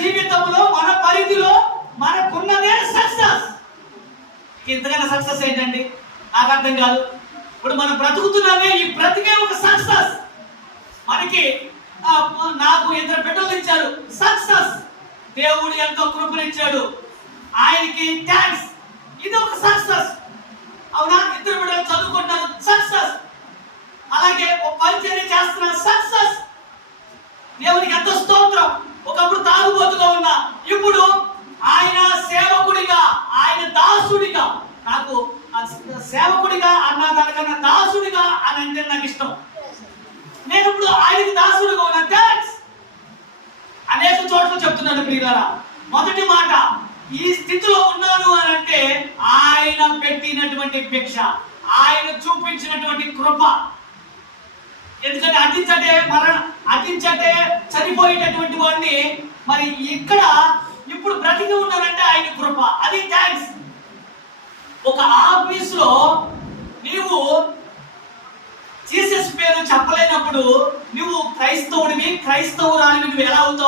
జీవితంలో మన పరిధిలో మనకున్నదే సక్సెస్. ఇంతకన్నా సక్సెస్ ఏంటండి? నాకు అర్థం కాదు. ఇప్పుడు మనం బ్రతుకుతున్నామే, ఈ బ్రతికే ఒక సక్సెస్. మనకి నాకు 2 బిడ్డలు ఇచ్చారు, సక్సెస్. దేవుడు ఎంతో కృపనిచ్చాడు, ఆయనకి థ్యాంక్స్, ఇది ఒక సక్సెస్. అవునా? 2 బిడ్డలు చదువుకుంటారు, సక్సెస్. అలాగే ఒక పరిచర్య చేస్తున్న సక్సెస్. దేవునికి ఎంతో స్తోత్రం. ఒకప్పుడు తాగుబోతుగా ఉన్నా, ఇప్పుడు ఆయన సేవకుడిగా, ఆయన దాసుడిగా, నాకు సేవకుడిగా అన్నా దానికన్నా దాసుడిగా అని అంటే నాకు ఇష్టం. నేను ఇప్పుడు ఆయనకి దాసుడిగా ఉన్నా, థాంక్స్. అనేక చోట్ల చెప్తున్నాను ప్రియులారా. మొదటి మాట, ఈ స్థితిలో ఉన్నాను అని అంటే ఆయన పెట్టినటువంటి భిక్ష, ఆయన చూపించినటువంటి కృప. ఎందుకంటే అటించటే చనిపోయేటటువంటి వాడిని మరి ఇక్కడ ఇప్పుడు బ్రతికి ఉన్నారంటే ఆయన కృప, అది థ్యాంక్స్. ఒక ఆఫీస్ లో నీవు జీసస్ పేరు చెప్పలేనప్పుడు నువ్వు క్రైస్తవురాలివి నువ్వు ఎలా అవుతావు?